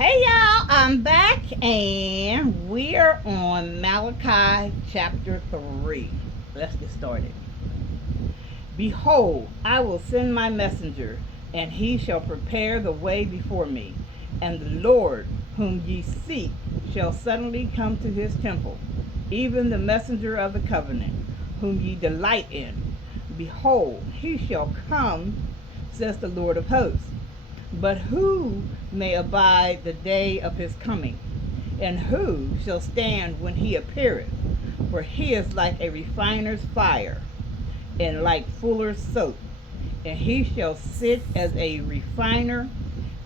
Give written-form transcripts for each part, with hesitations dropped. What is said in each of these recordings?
Hey y'all, I'm back and we're on Malachi chapter 3. Let's get started. Behold, I will send my messenger, and he shall prepare the way before me. And the Lord, whom ye seek, shall suddenly come to his temple, even the messenger of the covenant, whom ye delight in. Behold, he shall come, says the Lord of hosts. But who may abide the day of his coming? And who shall stand when he appeareth? For he is like a refiner's fire, and like fuller's soap. And he shall sit as a refiner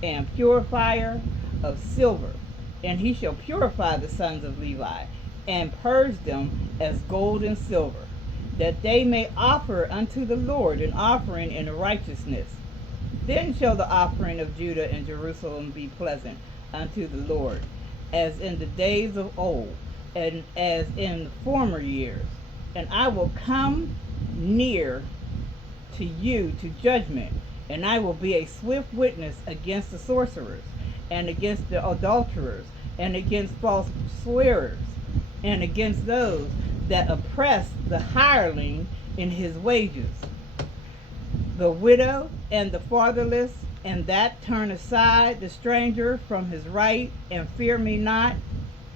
and purifier of silver. And he shall purify the sons of Levi, and purge them as gold and silver, that they may offer unto the Lord an offering in righteousness. Then shall the offering of Judah and Jerusalem be pleasant unto the Lord, as in the days of old, and as in the former years. And I will come near to you to judgment, and I will be a swift witness against the sorcerers, and against the adulterers, and against false swearers, and against those that oppress the hireling in his wages, the widow and the fatherless, and that turn aside the stranger from his right, and fear me not.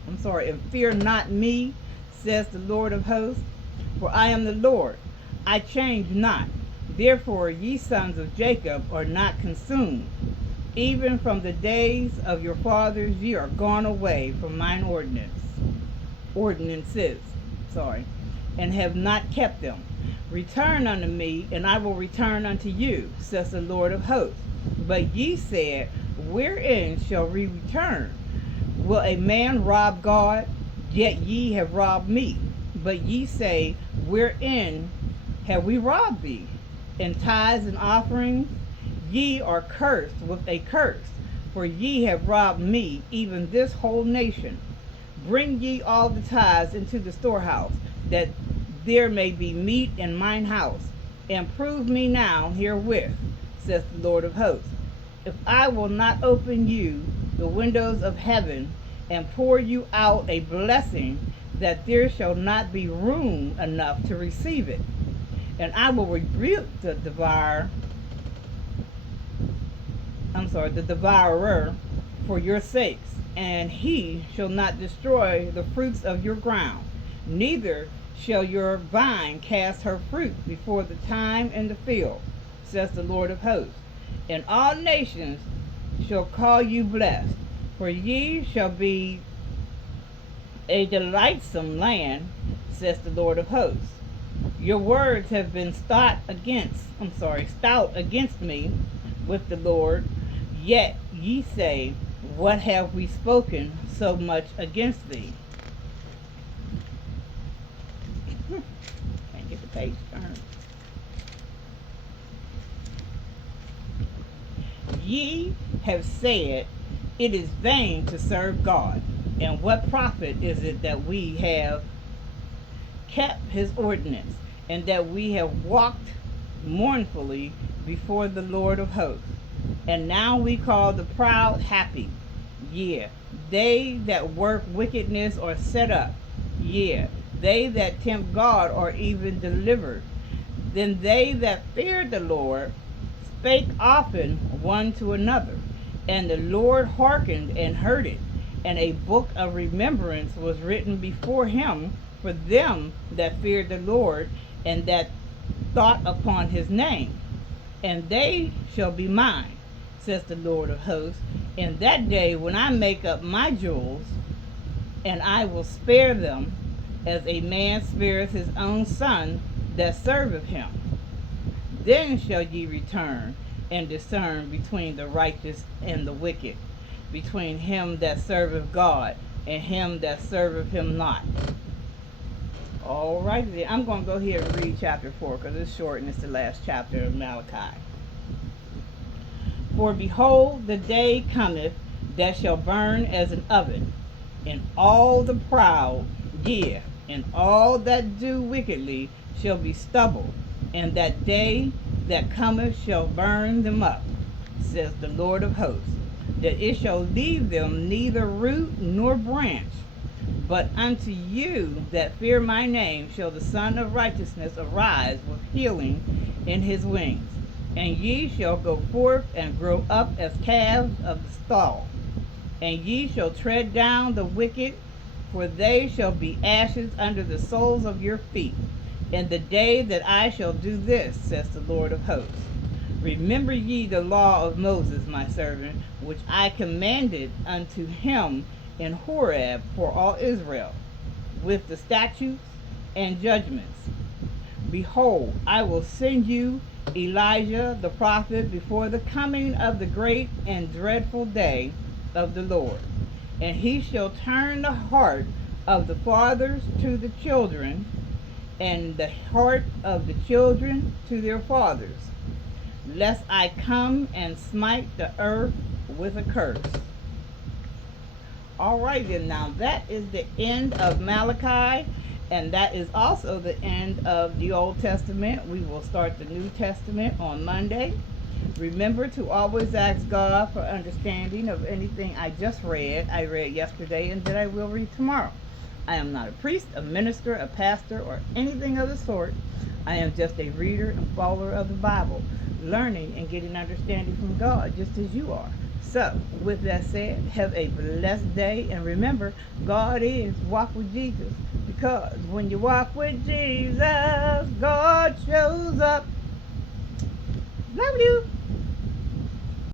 And fear not me, says the Lord of hosts. For I am the Lord, I change not. Therefore ye sons of Jacob are not consumed. Even from the days of your fathers ye are gone away from mine ordinances, and have not kept them. Return unto me, and I will return unto you, says the Lord of hosts. But ye said, wherein shall we return? Will a man rob God? Yet ye have robbed me. But ye say, wherein have we robbed thee? In tithes and offerings? Ye are cursed with a curse, for ye have robbed me, even this whole nation. Bring ye all the tithes into the storehouse, that there may be meat in mine house, and prove me now herewith, says the Lord of hosts, if I will not open you the windows of heaven, and pour you out a blessing, that there shall not be room enough to receive it. And I will rebuke the devourer for your sakes, and he shall not destroy the fruits of your ground, neither shall your vine cast her fruit before the time in the field, says the Lord of hosts. And all nations shall call you blessed, for ye shall be a delightsome land, says the Lord of hosts. Your words have been stout against me with the Lord, yet ye say, what have we spoken so much against thee? Can't get the page turned. Ye have said, it is vain to serve God, and what profit is it that we have kept his ordinance, and that we have walked mournfully before the Lord of hosts? And now we call the proud happy. Yeah, they that work wickedness are set up. Yeah, they that tempt God are even delivered. Then they that feared the Lord spake often one to another, and the Lord hearkened and heard it. And a book of remembrance was written before him for them that feared the Lord, and that thought upon his name. And they shall be mine, says the Lord of hosts, in that day when I make up my jewels, and I will spare them, as a man spareth his own son that serveth him. Then shall ye return and discern between the righteous and the wicked, between him that serveth God and him that serveth him not. All right, then I'm going to go ahead and read chapter 4 because it's short and it's the last chapter of Malachi. For behold, the day cometh that shall burn as an oven, and all the proud, yea, and all that do wickedly shall be stubble, and that day that cometh shall burn them up, says the Lord of hosts. that it shall leave them neither root nor branch. But unto you that fear my name shall the Son of Righteousness arise with healing in his wings. And ye shall go forth and grow up as calves of the stall. And ye shall tread down the wicked, for they shall be ashes under the soles of your feet. In the day that I shall do this, says the Lord of hosts. Remember ye the law of Moses, my servant, which I commanded unto him in Horeb for all Israel, with the statutes and judgments. Behold, I will send you Elijah the prophet before the coming of the great and dreadful day of the Lord. And he shall turn the heart of the fathers to the children, and the heart of the children to their fathers, lest I come and smite the earth with a curse. All right, then, now that is the end of Malachi, and that is also the end of the Old Testament. We will start the New Testament on Monday. Remember to always ask God for understanding of anything I just read. I read yesterday and that I will read tomorrow. I am not a priest, a minister, a pastor, or anything of the sort. I am just a reader and follower of the Bible, learning and getting understanding from God, just as you are. So, with that said, have a blessed day, and remember, God is walk with Jesus, because when you walk with Jesus, God shows up. Love you.